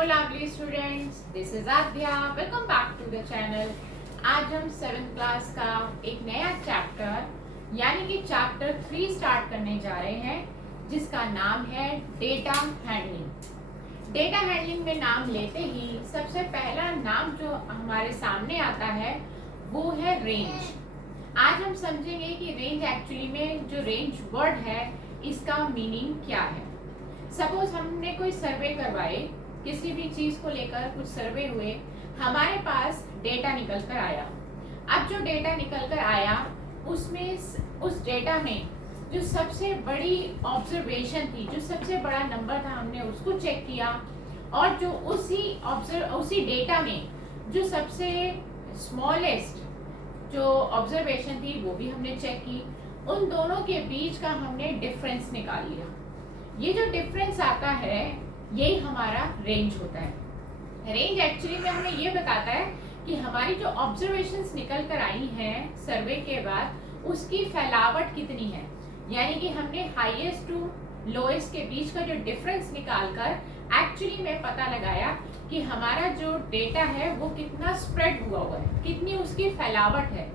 Hello lovely students, this is Aadya. Welcome back to the channel. आज हम 7th class का एक नया चैप्टर यानी कि चैप्टर 3 स्टार्ट करने जा रहे हैं, जिसका नाम है डेटा हैंडलिंग। डेटा हैंडलिंग में नाम लेते ही सबसे पहला नाम जो हमारे सामने आता है वो है रेंज। आज हम समझेंगे कि रेंज एक्चुअली में जो रेंज वर्ड है इसका मीनिंग क्या है। सपोज हमने कोई सर्वे करवाए, किसी भी चीज को लेकर कुछ सर्वे हुए, हमारे पास डेटा निकल कर आया। अब जो डेटा निकल कर आया उसमें उस डेटा में जो सबसे बड़ी ऑब्जर्वेशन थी, जो सबसे बड़ा नंबर था, हमने उसको चेक किया। और जो उसी डेटा में जो सबसे स्मॉलेस्ट जो ऑब्जर्वेशन थी वो भी हमने चेक की। उन दोनों के बीच का हमने डिफरेंस निकाल लिया। ये जो डिफरेंस आता है यही हमारा रेंज होता है। रेंज एक्चुअली में हमें ये बताता है कि हमारी जो ऑब्जर्वेशंस निकल कर आई हैं सर्वे के बाद उसकी फैलावट कितनी है, यानी कि हमने हाईएस्ट टू लोएस्ट के बीच का जो डिफरेंस निकाल कर एक्चुअली में पता लगाया कि हमारा जो डेटा है वो कितना स्प्रेड हुआ है, कितनी उसकी फैलावट है।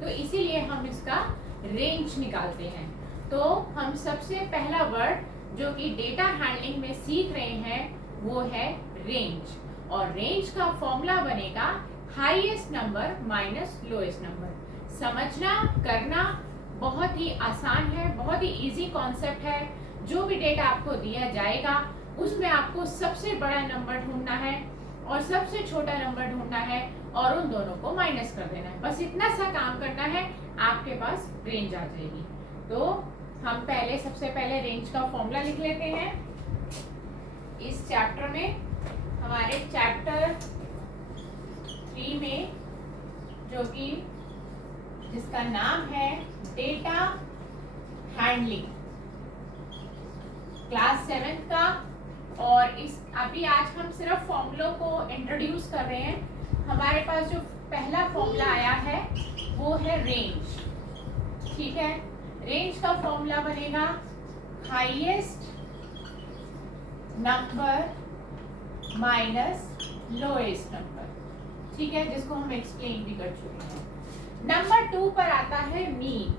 तो इसीलिए हम इसका रेंज निकालते हैं। तो हम सबसे पहला वर्ड जो कि डेटा हैंडलिंग में सीख रहे हैं वो है रेंज। और रेंज का फॉर्मूला बनेगा highest number minus lowest number. समझना करना बहुत ही आसान है, बहुत ही इजी कॉन्सेप्ट है। जो भी डेटा आपको दिया जाएगा उसमें आपको सबसे बड़ा नंबर ढूंढना है और सबसे छोटा नंबर ढूंढना है और उन दोनों को माइनस कर देना है। बस इतना सा काम करना है, आपके पास रेंज आ जाएगी। तो हम सबसे पहले रेंज का फॉर्मूला लिख लेते हैं। इस चैप्टर में, हमारे चैप्टर 3 में, जो कि जिसका नाम है डेटा हैंडलिंग, क्लास 7 का। और इस अभी आज हम सिर्फ फॉर्मूलों को इंट्रोड्यूस कर रहे हैं। हमारे पास जो पहला फॉर्मूला आया है वो है रेंज। ठीक है, रेंज का फॉर्मूला बनेगा highest number minus lowest number. ठीक है, जिसको हम एक्सप्लेन भी कर चुके हैं। नंबर 2 पर आता है मीन।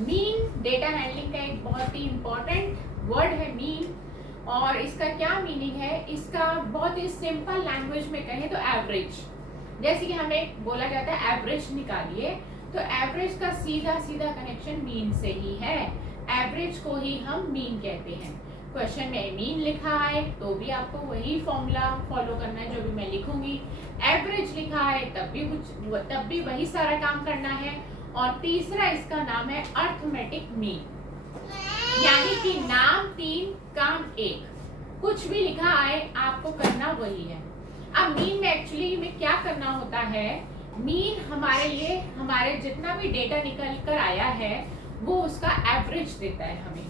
मीन डेटा हैंडलिंग का एक बहुत ही इंपॉर्टेंट वर्ड है मीन। और इसका क्या मीनिंग है, इसका बहुत ही सिंपल लैंग्वेज में कहें तो एवरेज। जैसे कि हमें बोला जाता है एवरेज निकालिए, तो एवरेज का सीधा सीधा कनेक्शन मीन से ही है। एवरेज को ही हम मीन कहते हैं। क्वेश्चन में मीन लिखा है तो भी आपको वही फॉर्मूला फॉलो करना है जो भी मैं लिखूंगी। एवरेज लिखा है तब भी वही सारा काम करना है। और तीसरा इसका नाम है अर्थमेटिक मीन, यानी कि नाम 3 काम 1। कुछ भी लिखा आए आपको करना वही है। अब मीन में एक्चुअली में क्या करना होता है, मीन हमारे लिए हमारे जितना भी डेटा निकल कर आया है वो उसका एवरेज देता है हमें।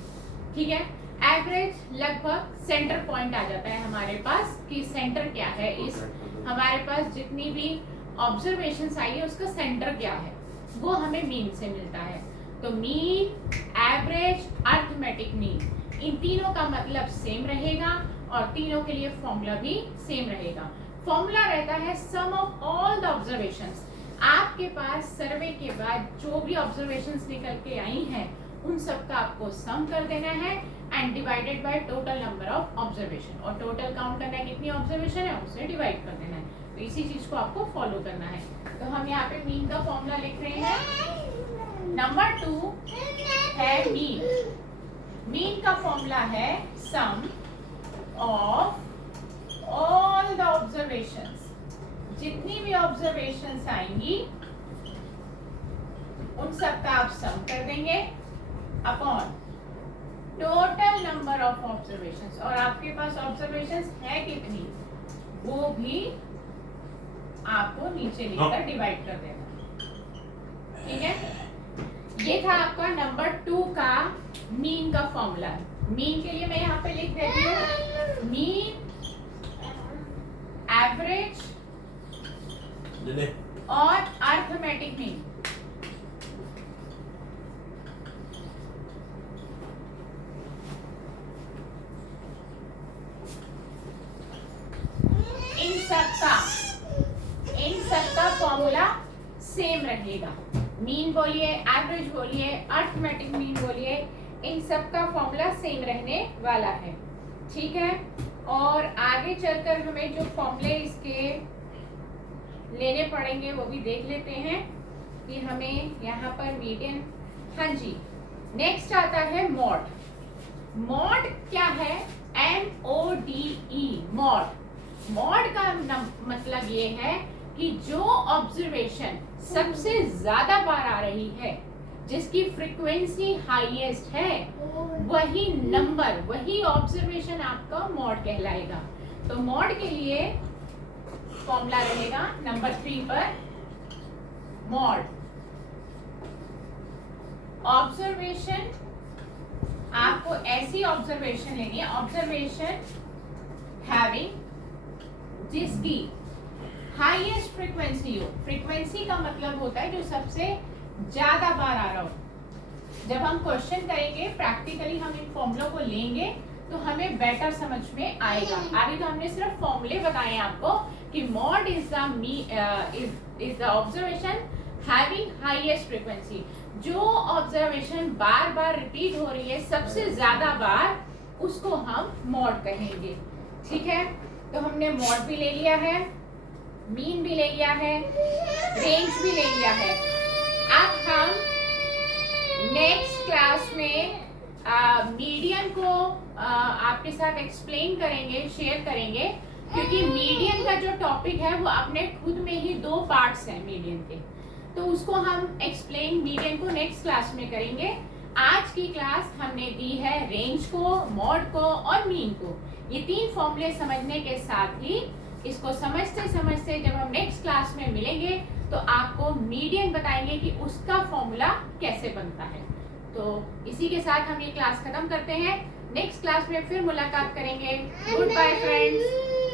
ठीक है, एवरेज लगभग सेंटर पॉइंट आ जाता है हमारे पास कि सेंटर क्या है, इस हमारे पास जितनी भी ऑब्जर्वेशंस आई है उसका सेंटर क्या है, वो हमें मीन से मिलता है। तो मीन, एवरेज, अर्थमेटिक मीन, इन तीनों का मतलब सेम रहेगा और तीनों के लिए फॉर्मूला भी सेम रहेगा। फॉर्मूला रहता है सम ऑफ ऑल द ऑब्जर्वेशंस। आपके पास सर्वे के बाद जो भी ऑब्जर्वेशंस निकल के आई हैं उन सब का आपको सम कर देना है and divided by total number of observation. और टोटल काउंट करना है कितनी ऑब्जर्वेशन है उससे डिवाइड कर देना है। तो इसी चीज को आपको फॉलो करना है। तो हम यहाँ पे मीन का फॉर्मूला लिख रहे हैं। नंबर 2 है मीन। मीन का फॉर्मूला है सम ऑफ ऑल द ऑब्जर्वेशंस। जितनी भी ऑब्जर्वेशंस आएंगी उन सब का आप सम कर देंगे upon total number of observations. और आपके पास ऑब्जर्वेशंस है कितनी वो भी आपको नीचे लिखकर डिवाइड कर देना। ठीक है, ये था आपका नंबर 2 का मीन का फॉर्मूला। मीन के लिए मैं यहाँ पे लिख देती हूँ मीन, एवरेज और अर्थमेटिक मीन। सबका फॉर्मूला सेम रहेगा। मीन बोलिए, एवरेज बोलिए, अर्थमेटिक मीन बोलिए, इन सब का फॉर्मूला सेम रहने वाला है। ठीक है, और आगे चलकर हमें जो फॉर्मूले इसके लेने पड़ेंगे वो भी देख लेते हैं कि हमें यहाँ पर मीडियन। हाँ जी, नेक्स्ट आता है मॉड। मॉड क्या है? MODE, mod. मॉड का मतलब ये है कि जो ऑब्जर्वेशन सबसे ज्यादा बार आ रही है, जिसकी फ्रीक्वेंसी हाईएस्ट है, वही नंबर, वही ऑब्जर्वेशन आपका मॉड कहलाएगा। तो मॉड के लिए फॉर्मूला रहेगा नंबर 3 पर, मॉड ऑब्जर्वेशन। आपको ऐसी ऑब्जर्वेशन लेनी है, ऑब्जर्वेशन हैविंग जिसकी हाईएस्ट फ्रीक्वेंसी हो। फ्रीक्वेंसी का मतलब होता है जो सबसे ज्यादा बार आ रहा हो। जब हम क्वेश्चन करेंगे प्रैक्टिकली, हम इन फॉर्मूलों को लेंगे तो हमें बेटर समझ में आएगा। अभी तो हमने सिर्फ फॉर्मूले बताए आपको कि mod is the observation having highest frequency. जो ऑब्जर्वेशन बार बार रिपीट हो रही है सबसे ज्यादा बार, उसको हम मॉड कहेंगे। ठीक है, तो हमने मॉड भी ले लिया है, मीन भी ले लिया है, रेंज भी ले लिया है। अब हम नेक्स्ट क्लास में मीडियन को आपके साथ एक्सप्लेन करेंगे, शेयर करेंगे, क्योंकि मीडियन का जो टॉपिक है वो अपने खुद में ही 2 पार्ट्स हैं मीडियन के, तो उसको हम एक्सप्लेन मीडियन को नेक्स्ट क्लास में करेंगे। आज की क्लास हमने दी है रेंज को, मॉड को और मीन को। ये 3 फॉर्मूले समझने के साथ ही इसको समझते समझते जब हम नेक्स्ट क्लास में मिलेंगे तो आपको मीडियन बताएंगे कि उसका फॉर्मूला कैसे बनता है। तो इसी के साथ हम ये क्लास खत्म करते हैं। नेक्स्ट क्लास में फिर मुलाकात करेंगे। Good bye friends.